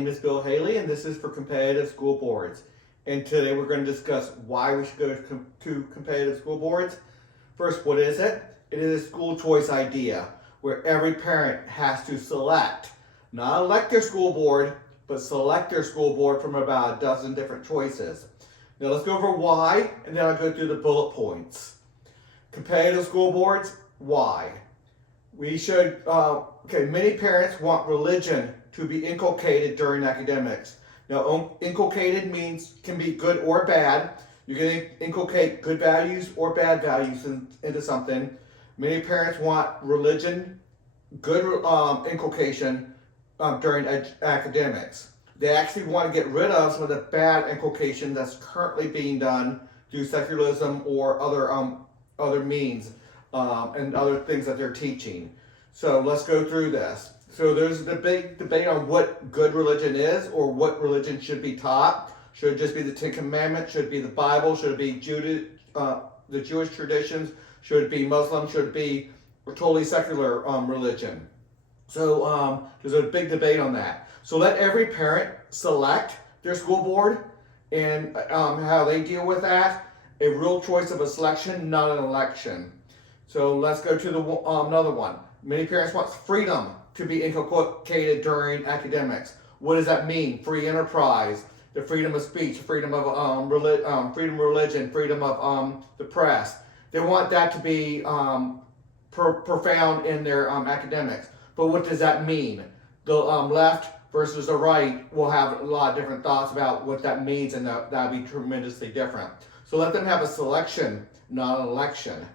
My name is Bill Haley, and this is for Competitive School Boards. And today we're going to discuss why we should go to competitive school boards. First, what is it? It is a school choice idea where every parent has to select, not elect their school board, but select their school board from about a dozen different choices. Now let's go over why, and then I'll go through the bullet points. Competitive school boards, why? We should, many parents want religion to be inculcated during academics. Now, inculcated means can be good or bad. You can inculcate good values or bad values into something. Many parents want religion, good inculcation during academics. They actually want to get rid of some of the bad inculcation that's currently being done through secularism or other means and other things that they're teaching. So let's go through this. So there's a big debate on what good religion is or what religion should be taught. Should it just be the Ten Commandments? Should it be the Bible? Should it be the Jewish traditions? Should it be Muslim? Should it be a totally secular religion? So there's a big debate on that. So let every parent select their school board and how they deal with that. A real choice of a selection, not an election. So let's go to the another one. Many parents want freedom to be inculcated during academics. What does that mean? Free enterprise, the freedom of speech, freedom of freedom of religion, freedom of the press. They want that to be profound in their academics. But what does that mean? The left versus the right will have a lot of different thoughts about what that means, and that'll be tremendously different. So let them have a selection, not an election.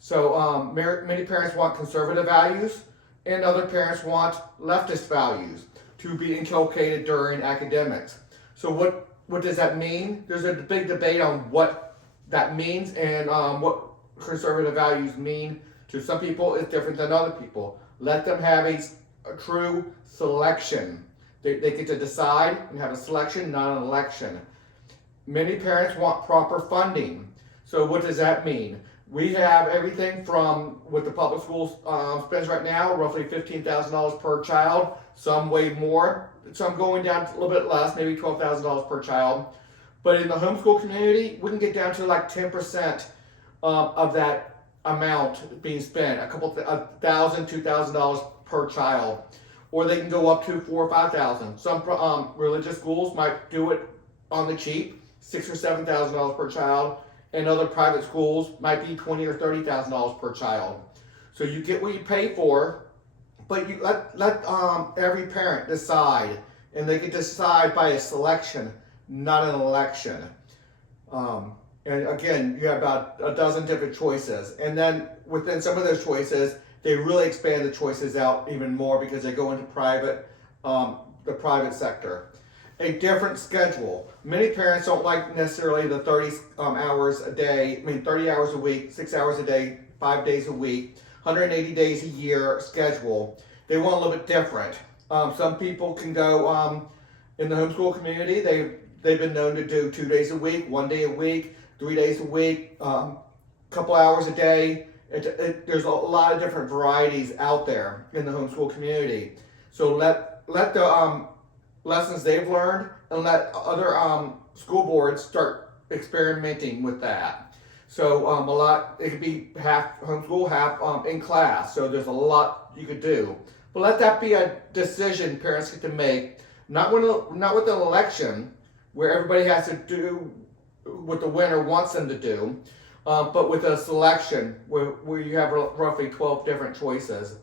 So many parents want conservative values, and other parents want leftist values to be inculcated during academics. So what does that mean? There's a big debate on what that means, and what conservative values mean to some people is different than other people. Let them have a true selection. They get to decide and have a selection, not an election. Many parents want proper funding. So what does that mean? We have everything from what the public schools spends right now, roughly $15,000 per child. Some way more, some going down a little bit less, maybe $12,000 per child. But in the homeschool community, we can get down to like 10% of that amount being spent, $1,000, $2,000 per child. Or they can go up to $4,000 or $5,000. Some religious schools might do it on the cheap, $6,000 or $7,000 per child. And other private schools might be $20,000 or $30,000 per child. So you get what you pay for, but you let every parent decide, and they can decide by a selection, not an election. And again, you have about a dozen different choices, and then within some of those choices, they really expand the choices out even more because they go into the private sector. A different schedule. Many parents don't like necessarily the 30 hours a day, 30 hours a week, 6 hours a day, 5 days a week, 180 days a year schedule. They want a little bit different. Some people can go in the homeschool community, they've been known to do 2 days a week, 1 day a week, 3 days a week, couple hours a day. There's a lot of different varieties out there in the homeschool community. So let the lessons they've learned and let other school boards start experimenting with that. So it could be half homeschool, half in class. So there's a lot you could do. But let that be a decision parents get to make, not with an election where everybody has to do what the winner wants them to do, but with a selection where you have roughly 12 different choices.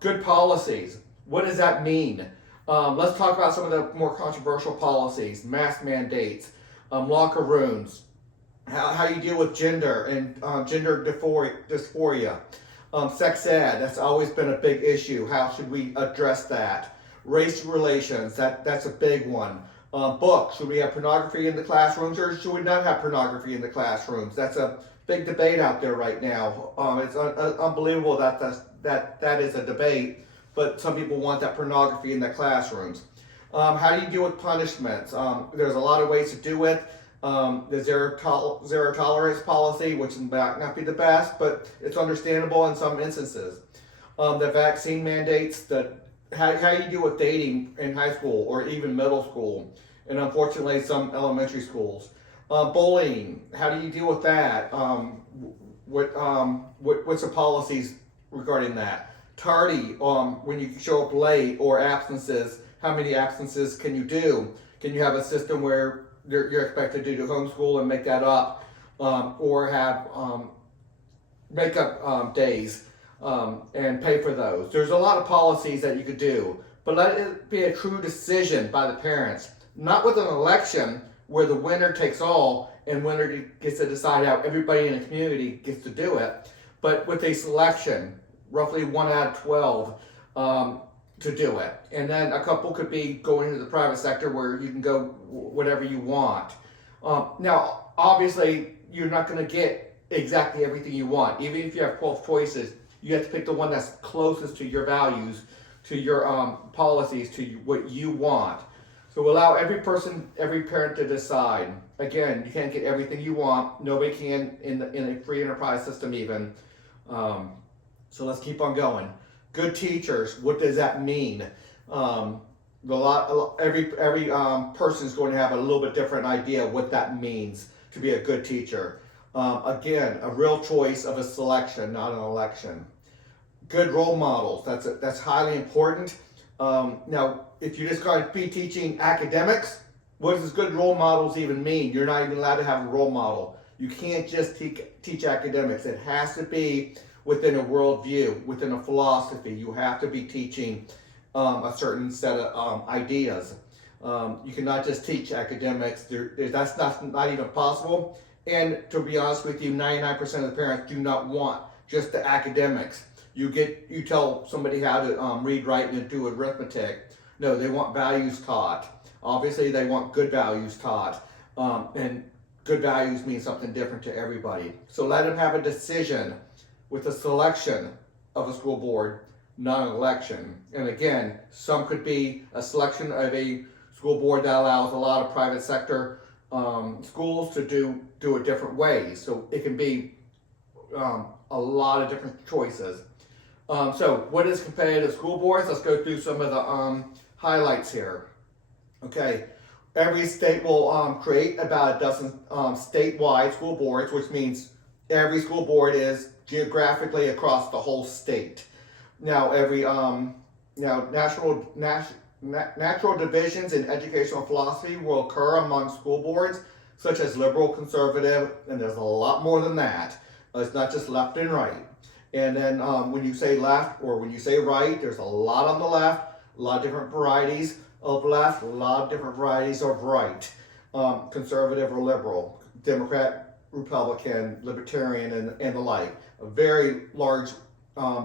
Good policies. What does that mean? Let's talk about some of the more controversial policies, mask mandates, locker rooms, how you deal with gender and gender dysphoria, sex ed, that's always been a big issue. How should we address that? Race relations, that's a big one. Books, should we have pornography in the classrooms or should we not have pornography in the classrooms? That's a big debate out there right now. It's unbelievable that is a debate. But some people want that pornography in their classrooms. How do you deal with punishments? There's a lot of ways to do it. The zero tolerance policy, which might not be the best, but it's understandable in some instances. The vaccine mandates, the how you deal with dating in high school or even middle school, and unfortunately some elementary schools. Bullying, how do you deal with that? What's the policies regarding that? Tardy, when you show up late, or absences, how many absences can you do? Can you have a system where you're expected to do homeschool and make that up, or have makeup days, and pay for those? There's a lot of policies that you could do, but let it be a true decision by the parents, not with an election where the winner takes all and winner gets to decide how everybody in the community gets to do it, but with a selection, roughly 1 out of 12, to do it. And then a couple could be going into the private sector where you can go whatever you want. Now, obviously, you're not going to get exactly everything you want. Even if you have 12 choices, you have to pick the one that's closest to your values, to your policies, to what you want. So allow every person, every parent to decide. Again, you can't get everything you want. Nobody can in a free enterprise system even. So let's keep on going. Good teachers, what does that mean? Every person is going to have a little bit different idea of what that means to be a good teacher. Again, a real choice of a selection, not an election. Good role models, that's highly important. Now, if you're just going to be teaching academics, what does good role models even mean? You're not even allowed to have a role model. You can't just teach academics. It has to be within a worldview, within a philosophy. You have to be teaching a certain set of ideas. You cannot just teach academics. That's not even possible. And to be honest with you, 99% of the parents do not want just the academics. You tell somebody how to read, write, and do arithmetic. No, they want values taught. Obviously, they want good values taught. And good values mean something different to everybody. So let them have a decision with a selection of a school board, not an election. And again, some could be a selection of a school board that allows a lot of private sector schools to do it different ways. So it can be a lot of different choices. So what is competitive school boards? Let's go through some of the highlights here. Okay, every state will create about a dozen statewide school boards, which means every school board is geographically across the whole state. Now, natural divisions in educational philosophy will occur among school boards, such as liberal, conservative, and there's a lot more than that. It's not just left and right. And then when you say left or when you say right, there's a lot on the left, a lot of different varieties of left, a lot of different varieties of right. Conservative or liberal, Democrat, Republican, Libertarian, and the like. A very large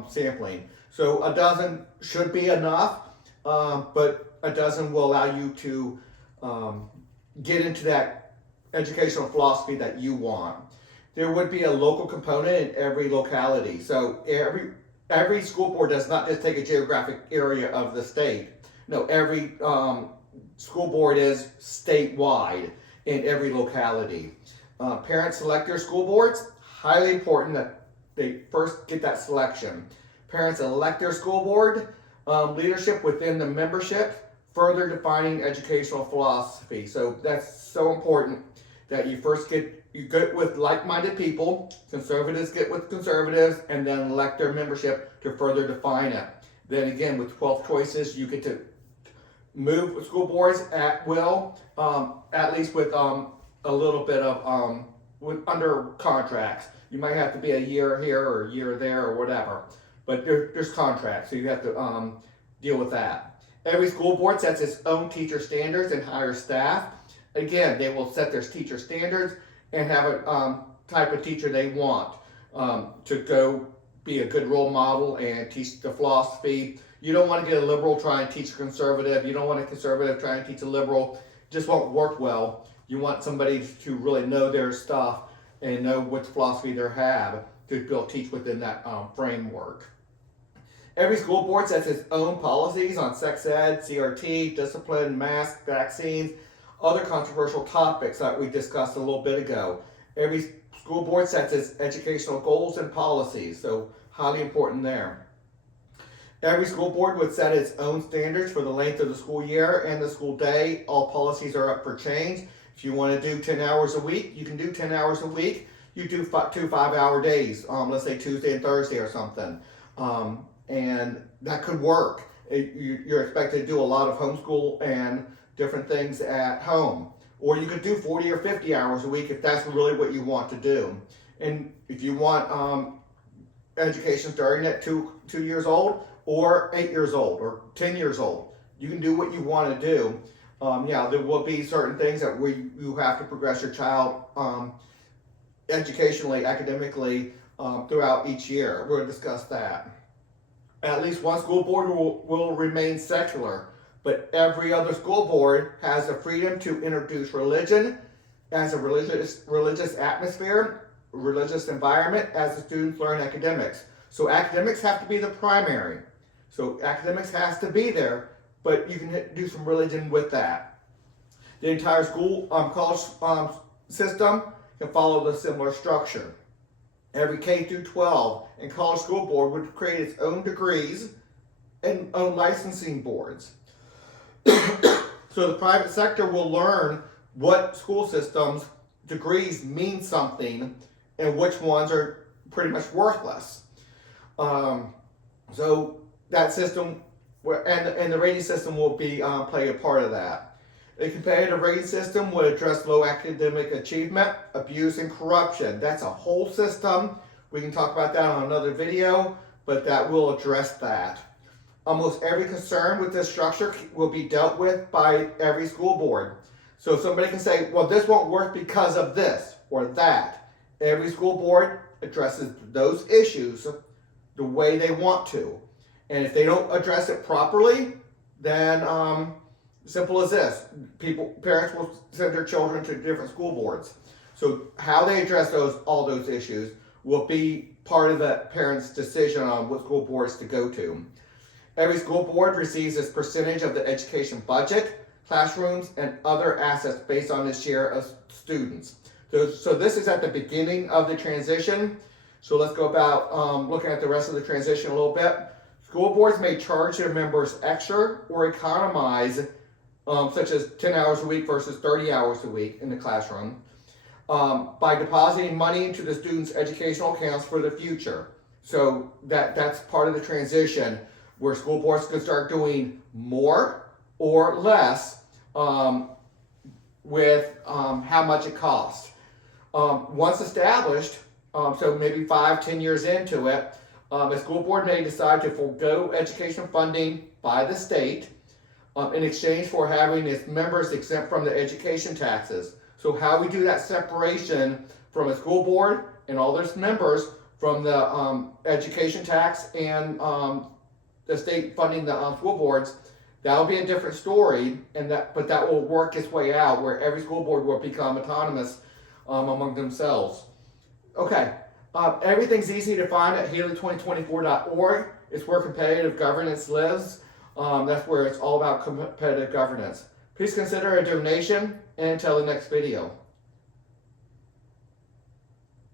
sampling. So a dozen should be enough, but a dozen will allow you to get into that educational philosophy that you want. There would be a local component in every locality. So every school board does not just take a geographic area of the state. No, every school board is statewide in every locality. Parents select their school boards. Highly important that they first get that selection. Parents elect their school board. Leadership within the membership, further defining educational philosophy. So that's so important that you first get with like-minded people, conservatives get with conservatives, and then elect their membership to further define it. Then again, with 12 choices, you get to move school boards at will, at least with a little bit of under contracts. You might have to be a year here or a year there or whatever, but there's contracts, so you have to deal with that. Every school board sets its own teacher standards and hires staff. Again, they will set their teacher standards and have a type of teacher they want to go be a good role model and teach the philosophy. You don't want to get a liberal try and teach a conservative. You don't want a conservative try and teach a liberal. It just won't work well. You want somebody to really know their stuff and know what philosophy they have to be able to teach within that framework. Every school board sets its own policies on sex ed, CRT, discipline, masks, vaccines, other controversial topics that we discussed a little bit ago. Every school board sets its educational goals and policies, so highly important there. Every school board would set its own standards for the length of the school year and the school day. All policies are up for change. If you want to do 10 hours a week, you can do 10 hours a week. You do 2 5-hour days, let's say Tuesday and Thursday or something. And that could work. You're expected to do a lot of homeschool and different things at home. Or you could do 40 or 50 hours a week if that's really what you want to do. And if you want education starting at 2 years old or 8 years old or 10 years old, you can do what you want to do. Yeah, there will be certain things that you have to progress your child educationally, academically throughout each year. We'll discuss that. At least one school board will remain secular, but every other school board has the freedom to introduce religion as a religious atmosphere, religious environment as the students learn academics. So academics have to be the primary. So academics has to be there, but you can do some religion with that. The entire school college system can follow the similar structure. Every K through 12 and college school board would create its own degrees and own licensing boards. So the private sector will learn what school systems degrees mean something and which ones are pretty much worthless. So that system and the rating system will be play a part of that. A competitive rating system would address low academic achievement, abuse, and corruption. That's a whole system. We can talk about that on another video, but that will address that. Almost every concern with this structure will be dealt with by every school board. So somebody can say, well, this won't work because of this or that. Every school board addresses those issues the way they want to. And if they don't address it properly, then simple as this, parents will send their children to different school boards. So how they address all those issues will be part of the parents' decision on what school boards to go to. Every school board receives its percentage of the education budget, classrooms, and other assets based on its share of students. So this is at the beginning of the transition. So let's go about looking at the rest of the transition a little bit. School boards may charge their members extra or economize, such as 10 hours a week versus 30 hours a week in the classroom, by depositing money into the students' educational accounts for the future. So that's part of the transition where school boards can start doing more or less with how much it costs. Once established, so maybe 5-10 years into it, a school board may decide to forego education funding by the state in exchange for having its members exempt from the education taxes. So how we do that separation from a school board and all their members from the education tax and the state funding the school boards, that'll be a different story, but that will work its way out where every school board will become autonomous among themselves. Okay. Everything's easy to find at Haley2024.org. It's where competitive governance lives. That's where it's all about competitive governance. Please consider a donation, and until the next video.